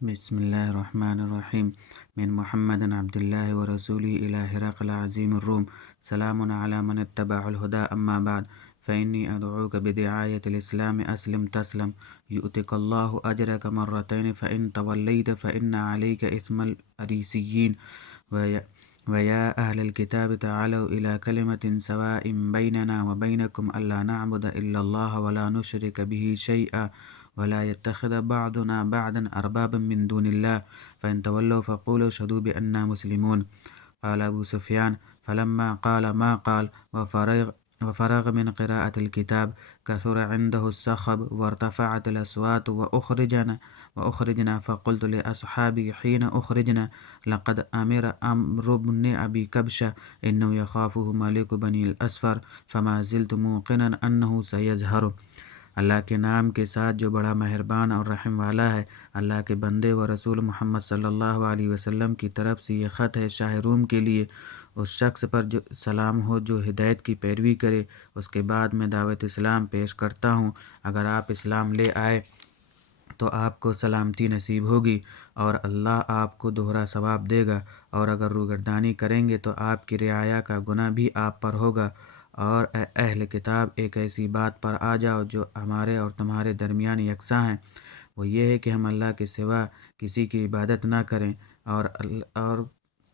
بسم الله الرحمن الرحيم. من محمد عبد الله ورسوله إلى هرقل عظيم الروم. سلام على من اتبع الهدى، أما بعد، فإني أدعوك بدعاية الإسلام أسلم تسلم، يؤتك الله أجرك مرتين، فإن توليت فإن عليك إثم الأريسيين. ويا ويا أهل الكتاب تعالوا إلى كلمة سواء بيننا وبينكم ألا نعبد إلا الله ولا نشرك به شيئا ولا يتخذ بعضنا بعضا أربابا من دون الله، فإن تولوا فقولوا اشهدوا بأننا مسلمون. قال أبو سفيان: فلما قال ما قال وفرغ من قراءة الكتاب كثر عنده الصخب وارتفعت الأصوات وأخرجنا، فقلت لأصحابي حين أخرجنا: لقد أمر أمر بن أبي كبشة إنه يخافه ملك بني الأسفر، فما زلت موقنا أنه سيظهر۔ اللہ کے نام کے ساتھ جو بڑا مہربان اور رحم والا ہے۔ اللہ کے بندے و رسول محمد صلی اللہ علیہ وسلم کی طرف سے یہ خط ہے شاہ روم کے لیے۔ اس شخص پر جو سلام ہو جو ہدایت کی پیروی کرے۔ اس کے بعد میں دعوت اسلام پیش کرتا ہوں۔ اگر آپ اسلام لے آئے تو آپ کو سلامتی نصیب ہوگی اور اللہ آپ کو دوہرا ثواب دے گا، اور اگر روگردانی کریں گے تو آپ کی رعایا کا گناہ بھی آپ پر ہوگا۔ اور اے اہل کتاب، ایک ایسی بات پر آ جاؤ جو ہمارے اور تمہارے درمیان یکساں ہے، وہ یہ ہے کہ ہم اللہ کے سوا کسی کی عبادت نہ کریں اور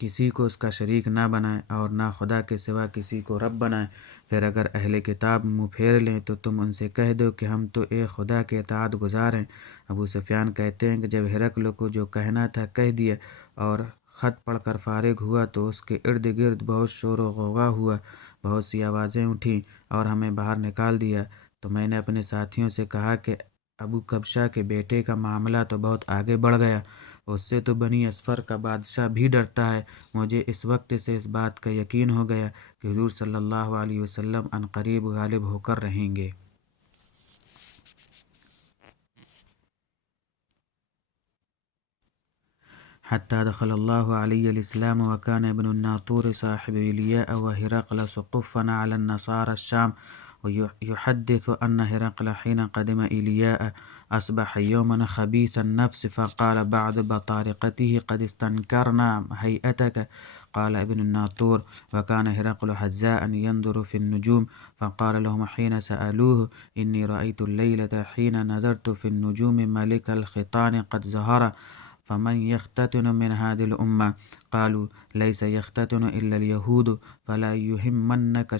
کسی کو اس کا شریک نہ بنائیں، اور نہ خدا کے سوا کسی کو رب بنائیں۔ پھر اگر اہل کتاب منہ پھیر لیں تو تم ان سے کہہ دو کہ ہم تو ایک خدا کے اطاعت گزار ہیں۔ ابو سفیان کہتے ہیں کہ جب ہرقل کو جو کہنا تھا کہہ دیا اور خط پڑھ کر فارغ ہوا تو اس کے ارد گرد بہت شور و غوغا ہوا، بہت سی آوازیں اٹھیں اور ہمیں باہر نکال دیا۔ تو میں نے اپنے ساتھیوں سے کہا کہ ابو کبشہ کے بیٹے کا معاملہ تو بہت آگے بڑھ گیا، اس سے تو بنی اسفر کا بادشاہ بھی ڈرتا ہے۔ مجھے اس وقت سے اس بات کا یقین ہو گیا کہ حضور صلی اللہ علیہ وسلم عنقریب غالب ہو کر رہیں گے۔ حتى دخل الله علي الإسلام وكان ابن الناطور صاحب إلياء وهرقل سقفا على النصارى الشام، ويحدث أن هرقل حين قدم إلياء أصبح يوما خبيث النفس، فقال بعد بطارقته: قد استنكرنا هيئتك. قال ابن الناطور: وكان هرقل حزاء ينظر في النجوم، فقال لهم حين سألوه: إني رأيت الليلة حين نظرت في النجوم ملك الخطان قد ظهر، فمن يختتن من هذه الأمة؟ قالوا: ليس يختتن إلا اليهود، فلا يهمنك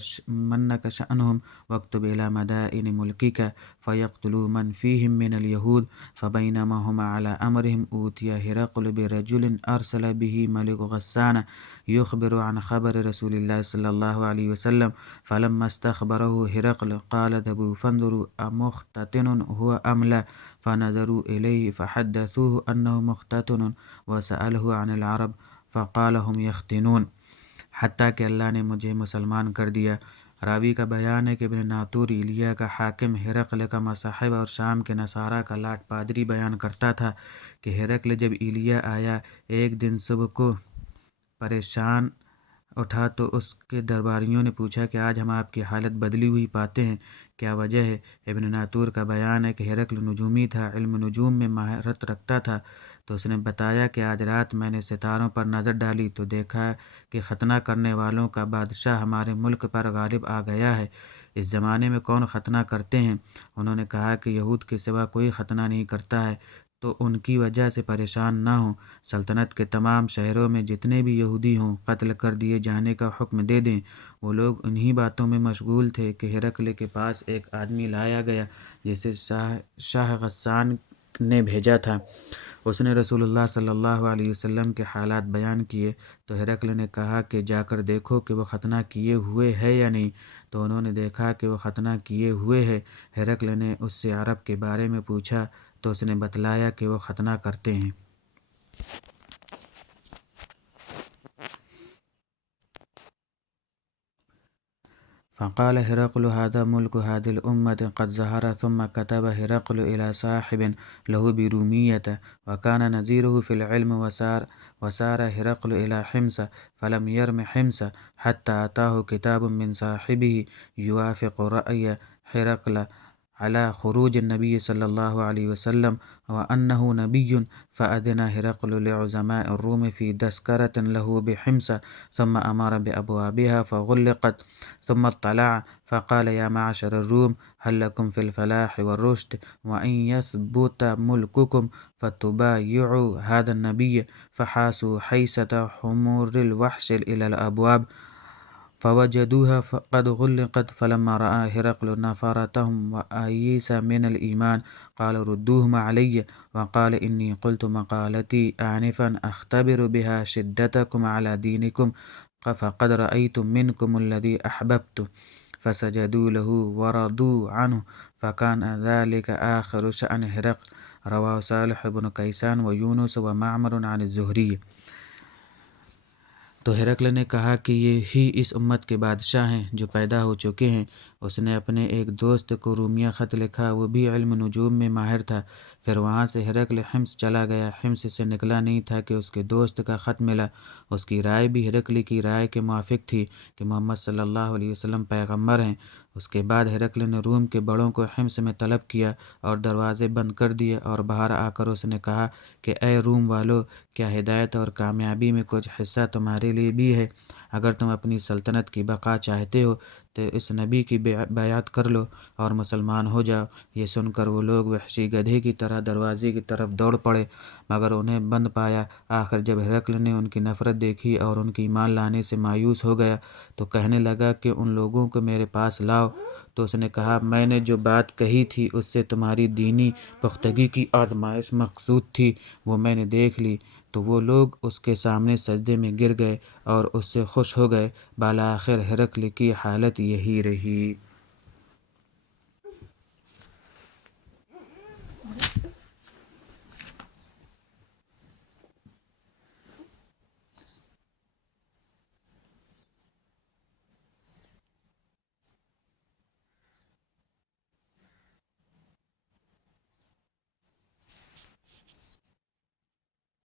شأنهم، واكتب إلى مدائن ملكك فيقتلوا من فيهم من اليهود. فبينما هم على أمرهم أوتي هرقل برجل أرسل به ملك غسان يخبر عن خبر رسول الله صلى الله عليه وسلم، فلما استخبره هرقل قال: اذهبوا فانظروا أمختتن هو أم لا؟ فنظروا إليه فحدثوه أنه مختتن، وسأله عن العرب فقال هم يختنون، حتیٰ کہ اللہ نے مجھے مسلمان کر دیا۔ راوی کا بیان ہے کہ ابن ناطور ایلیا کا حاکم ہرقل کا مصاحب اور شام کے نصارہ کا لاٹ پادری بیان کرتا تھا کہ ہرقل جب ایلیا آیا ایک دن صبح کو پریشان اٹھا تو اس کے درباریوں نے پوچھا کہ آج ہم آپ کی حالت بدلی ہوئی پاتے ہیں، کیا وجہ ہے؟ ابن ناطور کا بیان ہے کہ ہرقل نجومی تھا، علم نجوم میں مہارت رکھتا تھا، تو اس نے بتایا کہ آج رات میں نے ستاروں پر نظر ڈالی تو دیکھا کہ ختنہ کرنے والوں کا بادشاہ ہمارے ملک پر غالب آ گیا ہے۔ اس زمانے میں کون ختنہ کرتے ہیں؟ انہوں نے کہا کہ یہود کے سوا کوئی ختنہ نہیں کرتا ہے، تو ان کی وجہ سے پریشان نہ ہوں۔ سلطنت کے تمام شہروں میں جتنے بھی یہودی ہوں قتل کر دیے جانے کا حکم دے دیں۔ وہ لوگ انہی باتوں میں مشغول تھے کہ ہرقل کے پاس ایک آدمی لایا گیا جسے شاہ غسان نے بھیجا تھا۔ اس نے رسول اللہ صلی اللہ علیہ وسلم کے حالات بیان کیے تو ہرقل نے کہا کہ جا کر دیکھو کہ وہ ختنہ کیے ہوئے ہے یا نہیں، تو انہوں نے دیکھا کہ وہ ختنہ کیے ہوئے ہے۔ ہرقل نے اس سے عرب کے بارے میں پوچھا تو اس نے بتلایا کہ وہ ختنہ کرتے ہیں۔ فقال هرقل: هذا ملك هذه الأمة قد ظهر. ثم كتب هرقل إلى صاحب له برومية وكان نظيره في العلم، وسار هرقل إلى حمص، فلم يرم حمص حتى أتاه كتاب من صاحبه يوافق رأي هرقل على خروج النبي صلى الله عليه وسلم وأنه نبي، فأذن هرقل لعظماء الروم في تذكرة له بحمص، ثم أمر بأبوابها فغلقت، ثم اطلع فقال: يا معشر الروم، هل لكم في الفلاح والرشد، وإن يثبت ملككم فتبايعوا هذا النبي. فحاسوا حيسة حمور الوحش إلى الأبواب فوجدوها قد غلقت. فلما رأى هرقل نفرتهم وأيس من الإيمان قال: ردوهم علي. وقال: إني قلت مقالتي آنفا أختبر بها شدتكم على دينكم، فقد رأيت منكم الذي أحببت. فسجدوا له ورضوا عنه، فكان ذلك آخر شأن هرقل. رواه صالح بن کیسان ویونس ومعمر عن الزہری۔ تو ہرقل نے کہا کہ یہ ہی اس امت کے بادشاہ ہیں جو پیدا ہو چکے ہیں۔ اس نے اپنے ایک دوست کو رومیہ خط لکھا، وہ بھی علم نجوم میں ماہر تھا۔ پھر وہاں سے ہرقل حمص چلا گیا۔ حمص سے نکلا نہیں تھا کہ اس کے دوست کا خط ملا۔ اس کی رائے بھی ہرقل کی رائے کے موافق تھی کہ محمد صلی اللہ علیہ وسلم پیغمبر ہیں۔ اس کے بعد ہرقل نے روم کے بڑوں کو حمص میں طلب کیا اور دروازے بند کر دیے، اور باہر آ کر اس نے کہا کہ اے روم والو، کیا ہدایت اور کامیابی میں کچھ حصہ تمہارے لیے بھی ہے؟ اگر تم اپنی سلطنت کی بقا چاہتے ہو تو اس نبی کی بیعت کر لو اور مسلمان ہو جاؤ۔ یہ سن کر وہ لوگ وحشی گدھے کی طرح دروازے کی طرف دوڑ پڑے، مگر انہیں بند پایا۔ آخر جب ہرقل نے ان کی نفرت دیکھی اور ان کی ایمان لانے سے مایوس ہو گیا تو کہنے لگا کہ ان لوگوں کو میرے پاس لاؤ۔ تو اس نے کہا: میں نے جو بات کہی تھی اس سے تمہاری دینی پختگی کی آزمائش مقصود تھی، وہ میں نے دیکھ لی۔ تو وہ لوگ اس کے سامنے سجدے میں گر گئے اور اس سے خوش ہو گئے۔ بالآخر ہرقل کی حالت یہی رہی۔